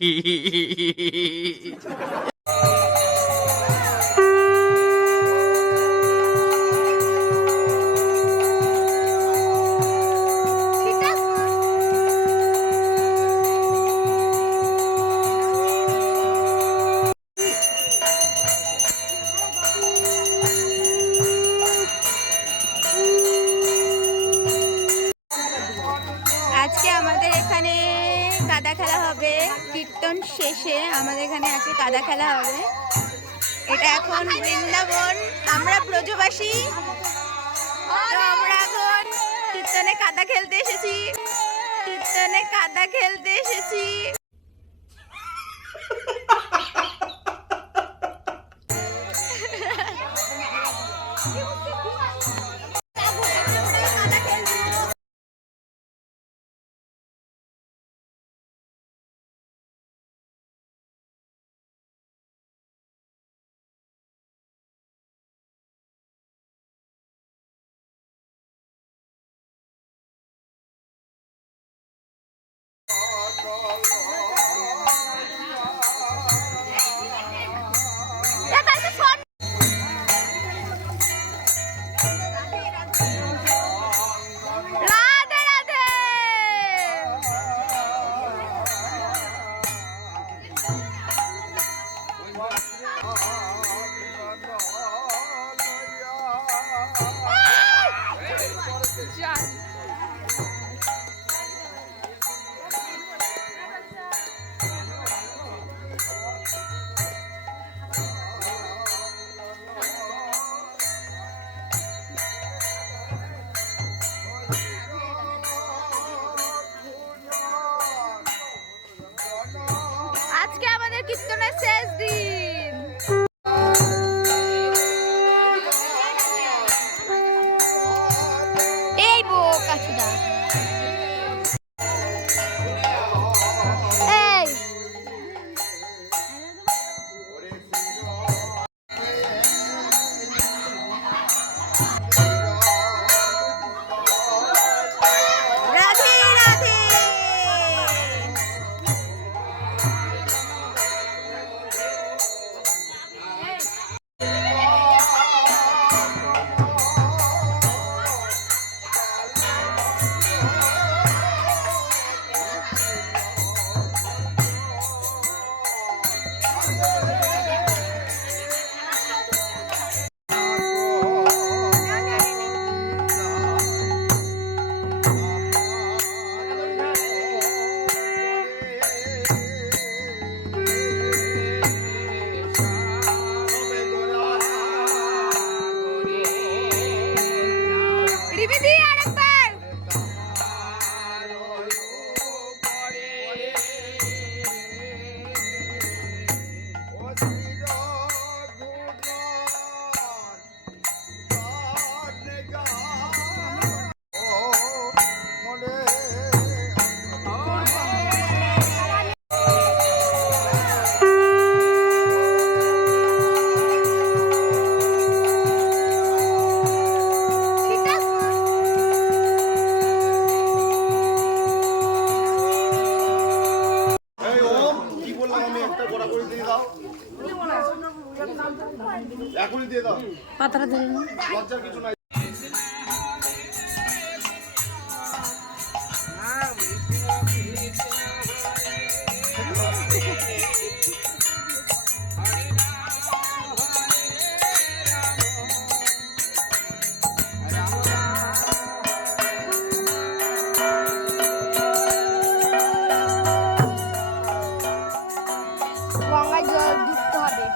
আজকে আমাদের এখানে কাদা খেলা হবে। কীর্তন শেষে আমাদের এখানে আজকে কাদা খেলা হবে। এটা এখন বৃন্দাবন, আমরা ব্রজবাসী, আমরা এখন কীর্তনে কাদা খেলতে এসেছি। কীর্তনে কাদা খেলতে এসেছি। আজকে আমাদের কীর্তনের শেষ দিন। এই বোকা চুদা, এই রাধে রাধে। পাতাটা ধরে লজ্জার কিছু নাই। গঙ্গায় জল যুক্ত হবে।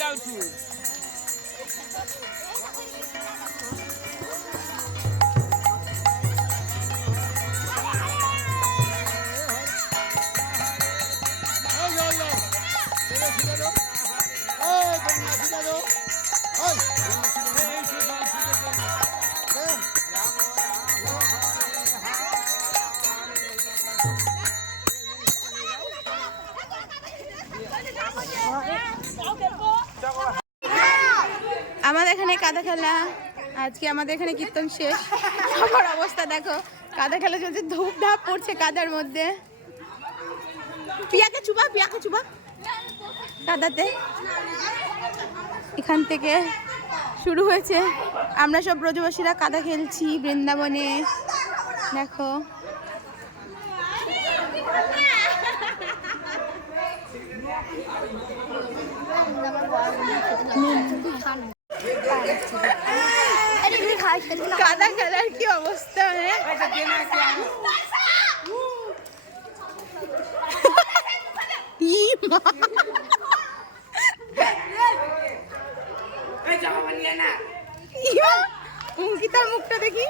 যাচ্ছি। আমাদের এখানে কাদা খেলা, আজকে আমাদের এখানে কীর্তন শেষ। সবার অবস্থা দেখো, কাদা খেলা চলছে, ধূপ ধাপ পড়ছে কাদার মধ্যে। পিয়াকে চুবা কাদাতে। এখান থেকে শুরু হয়েছে, আমরা সব ব্রজবাসীরা কাদা খেলছি বৃন্দাবনে। দেখো কাদা খেলার কি অবস্থা। অঙ্কিতার মুখটা দেখি।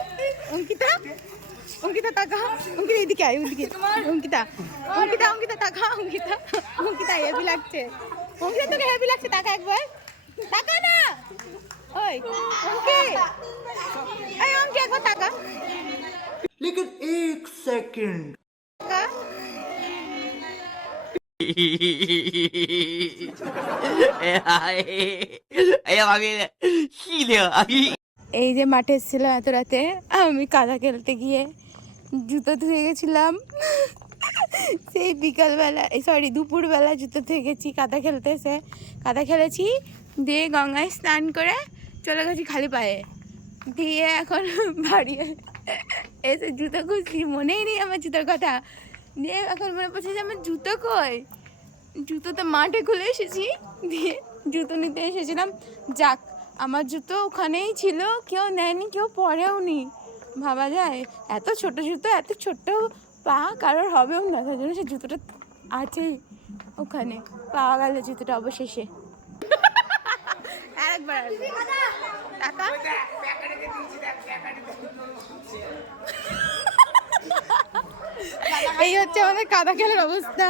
অঙ্কিতা তাকা, অঙ্কিতা এদিকে আয়, ওইদিকে। অঙ্কিতা তাকা, অঙ্কিতা হেভি লাগছে। অঙ্কিতা তোকে হেভি লাগছে, তাকা একবার, তাকা না। ওই অঙ্কি একবার তাকা। लेकिन एक सेकंड এই যে মাঠে এসেছিলাম এত রাতে, আমি কাদা খেলতে গিয়ে জুতো ধুয়ে গেছিলাম। সেই বিকালবেলা, দুপুরবেলা জুতো ধুয়ে গেছি কাদা খেলতে এসে। কাদা খেলেছি, দিয়ে গঙ্গায় স্নান করে চলে গেছি খালি পায়ে। দিয়ে এখন বাড়ি এসে জুতো খুঁজছি, মনেই নেই আমার জুতোর কথা। দিয়ে এখন মনে পড়ছে যে আমার জুতো কই। জুতো তো মাঠে খুলে এসেছি, দিয়ে জুতো নিতে এসেছিলাম। যাক, আমার জুতো ওখানেই ছিল, কেউ নেয়নি, কেউ পরেও নি। ভাবা যায়, এত ছোট জুতো, এত ছোট্ট পা কারোর হবেও না, তার জন্য সে জুতোটা আছেই ওখানে। পাওয়া গেল জুতোটা অবশেষে। আরেকবার এই হচ্ছে আমাদের কাদা খেলার অবস্থা।